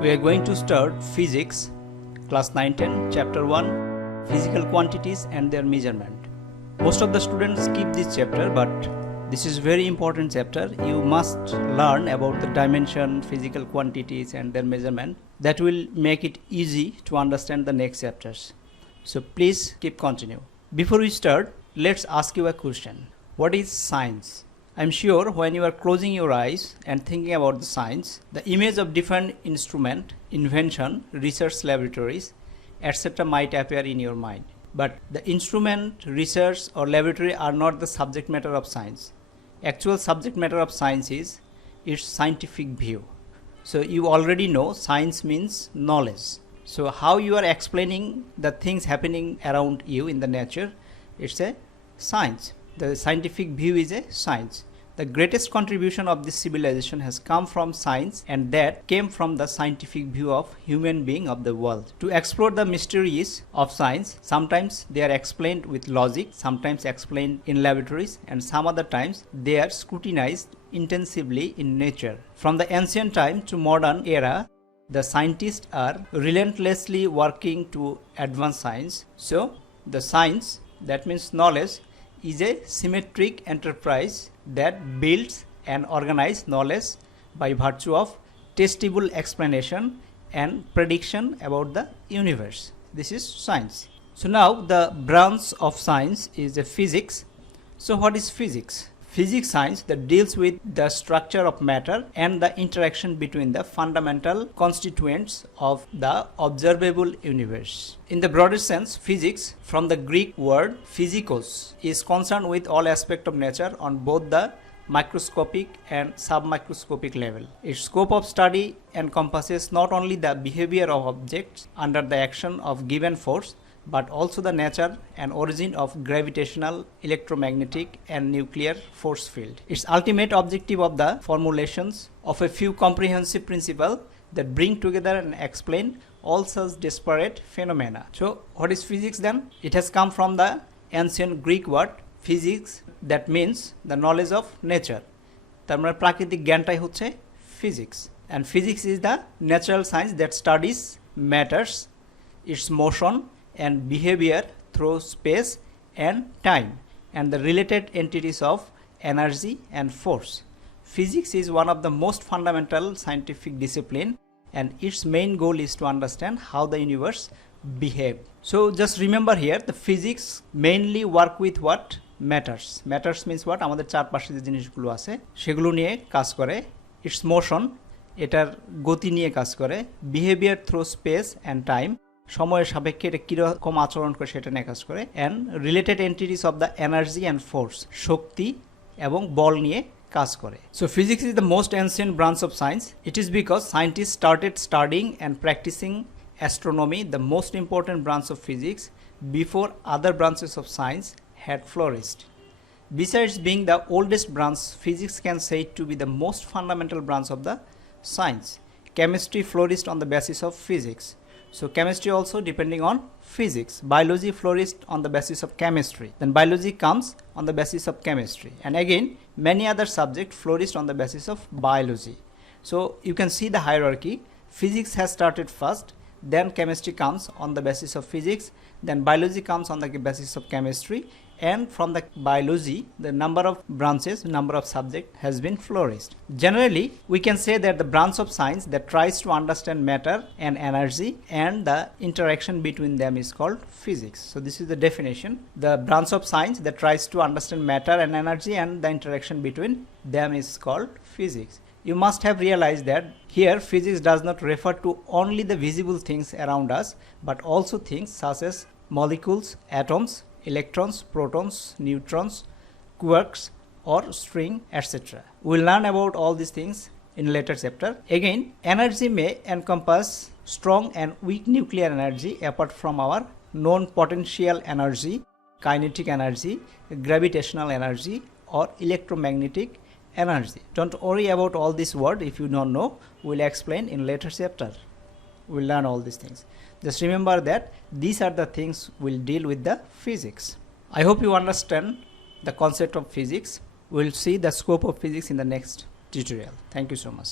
We are going to start physics, class 9-10, chapter 1, physical quantities and their measurement. Most of the students skip this chapter, but this is very important chapter. You must learn about the dimension, physical quantities and their measurement. That will make it easy to understand the next chapters. So please keep continue. Before we start, let's ask you a question. What is science? I'm sure when you are closing your eyes and thinking about the science, the image of different instrument, invention, research laboratories, etc. might appear in your mind. But the instrument, research or laboratory are not the subject matter of science. Actual subject matter of science is its scientific view. So you already know science means knowledge. So how you are explaining the things happening around you in the nature, it's a science. The scientific view is a science. The greatest contribution of this civilization has come from science, and that came from the scientific view of human being of the world. To explore the mysteries of science, sometimes they are explained with logic, sometimes explained in laboratories, and some other times they are scrutinized intensively in nature. From the ancient time to modern era, the scientists are relentlessly working to advance science. So the science, that means knowledge, is a symmetric enterprise that builds and organizes knowledge by virtue of testable explanation and prediction about the universe. This is science. So now the branch of science is the physics. So what is physics? Physics science that deals with the structure of matter and the interaction between the fundamental constituents of the observable universe. In the broader sense, physics, from the Greek word physikos, is concerned with all aspects of nature on both the microscopic and submicroscopic level. Its scope of study encompasses not only the behavior of objects under the action of given force, but also the nature and origin of gravitational, electromagnetic and nuclear force field. Its ultimate objective of the formulations of a few comprehensive principles that bring together and explain all such disparate phenomena. So what is physics then? It has come from the ancient Greek word physics, that means the knowledge of nature. তার মানে প্রাকৃতিক জ্ঞানটাই হচ্ছে physics, and physics is the natural science that studies matters, its motion and behavior through space and time, and the related entities of energy and force. Physics is one of the most fundamental scientific discipline, and its main goal is to understand how the universe behaves. So just remember here, the physics mainly work with what? Matters. Matters means what? আমাদের চারপাশে যে জিনিসগুলো আছে সেগুলো নিয়ে কাজ করে। Its motion, এটার গতি নিয়ে কাজ করে। Behavior through space and time, সময়ের সাপেক্ষে এটা কিরকম আচরণ করে সেটা নিয়ে কাজ করে। And related entities of the energy and force, শক্তি এবং বল নিয়ে কাজ করে। So physics is the most ancient branch of science. It is because scientists started studying and practicing astronomy, the most important branch of physics, before other branches of science had flourished. Besides being the oldest branch, physics can say to be the most fundamental branch of the science. Chemistry flourished on the basis of physics. So chemistry also depending on physics. Biology flourished on the basis of chemistry. Then biology comes on the basis of chemistry. And again, many other subjects flourished on the basis of biology. So you can see the hierarchy. Physics has started first, then chemistry comes on the basis of physics, then biology comes on the basis of chemistry, and from the biology, the number of branches, number of subjects has been flourished. Generally, we can say that the branch of science that tries to understand matter and energy and the interaction between them is called physics. So this is the definition. The branch of science that tries to understand matter and energy and the interaction between them is called physics. You must have realized that here physics does not refer to only the visible things around us, but also things such as molecules, atoms, electrons, protons, neutrons, quarks or string, etc. We'll learn about all these things in later chapter. Again, energy may encompass strong and weak nuclear energy apart from our known potential energy, kinetic energy, gravitational energy or electromagnetic energy. Don't worry about all this word if you don't know. We'll explain in later chapter. We'll learn all these things. Just remember that these are the things we'll deal with the physics. I hope you understand the concept of physics. We'll see the scope of physics in the next tutorial. Thank you so much.